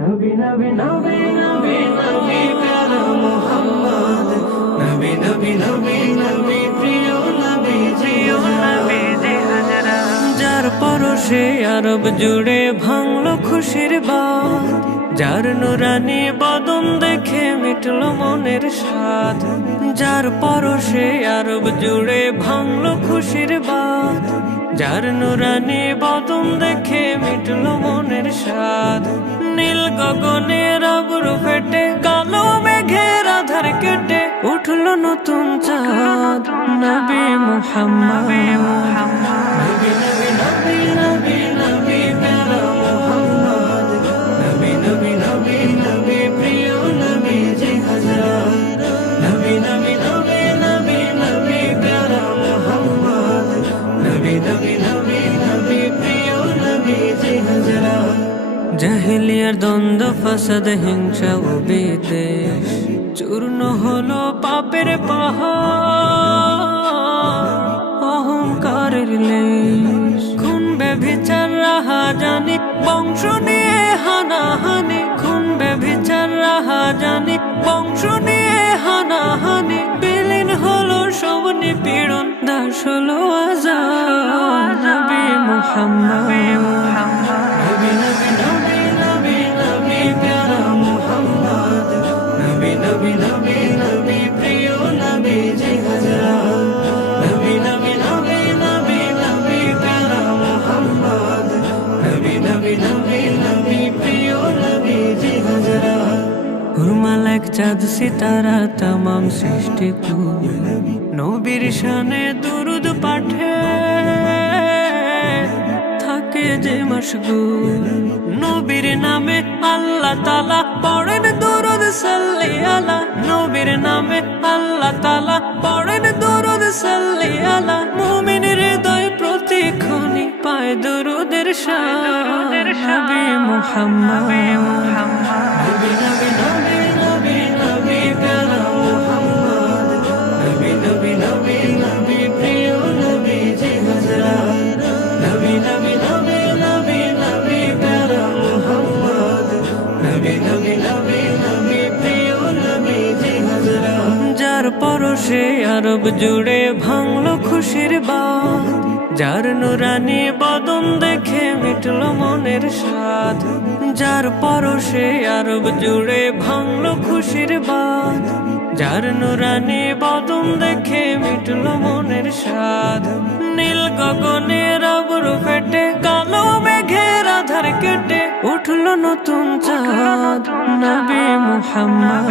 নবী নবী নবী নবী নবী প্যারা মুহাম্মদ, নবী নবী নবী নবী প্রিয় নবী প্রিয় নবী জি হাজরা। যার পরশে আরব জুড়ে ভাঙলো খুশির বাঁধ, যার নুরানি বদন দেখে মিটল মনের স্বাদ। যার পরশে আরব জুড়ে ভাঙলো খুশির বাঁধ, যার নুরানি বদন দেখে মিটল মনের স্বাদ। নীল গগনের আবরু ফেটে কালো মেঘের আধার কেটে উঠল নতুন চাঁদ, নবী মুহাম্মদ। নবী নবী নবী নবী নবী প্যারা মুহাম্মদ, নবী নবী নবী নবী প্রিয় নবী জি হাজরা। নবী নবী নবী নবী নবী প্যারা মুহাম্মদ, নবী নবী নবী নবী প্রিয় নবী জি হাজরা। জাহেলিয়ার দ্বন্দ্ব ফাসাদ হিংসা ও বিদ্বেষ চূর্ণ হলো পাপের পাহাড়, অহংকারের লেশ খুন ব্যভিচার রাহাজানি বংশ নিয়ে হানাহানি। খুন ব্যভিচার রাহাজানি বংশ নিয়ে হানাহানি। বিলীন হলো সব নিপীড়ন, দাস হলো আজাদ, নবী মুহাম্মদ। নবী নবী নবী নবী নবী প্যারা মুহাম্মদ, নবী নবী নবী নবী প্রিয় নবী জি হাজরা। নবী নবী নবী নবী নবী প্যারা মুহাম্মদ, নবী নবী নবী নবী প্রিয় নবী জি হাজরা। হুরমালাক চাঁদ সিতারা তামাম সৃষ্টি কুল, নবীর শানে দুরুদ পাঠে থাকে যে মশগুল। নবীর নামে আল্লাহ তাআলা পড়েন দুরুদ সাল্লি আলা। নবীর নামে আল্লাহ তাআলা পড়েন দুরুদ সাল্লি আলা। মুমিনের হৃদয় প্রতিক্ষণে পায় দুরুদের শান, নবী মুহাম্মদ। নবী নবী নবী নবী নবী প্যারা মুহাম্মদ, নবী নবী নবী নবী প্রিয় নবী জি হাজরা। নবী নবী নবী নবী নবী প্যারা মুহাম্মদ, নবী নবী নবী নবী প্রিয় নবী জি হাজরা। যার পরশে আরব জুড়ে ভাঙলো খুশির বাঁধ, যার নুরানি বদন দেখে মিটল মনের স্বাদ। যার পরশে আরব জুড়ে ভাঙলো খুশির বাঁধ, যার নুরানি বদন দেখে মিটল মনের স্বাদ। নীল গগনের আবরু ফেটে কালো মেঘের আধার কেটে উঠল নতুন চাঁদ, নবী মুহাম্মদ।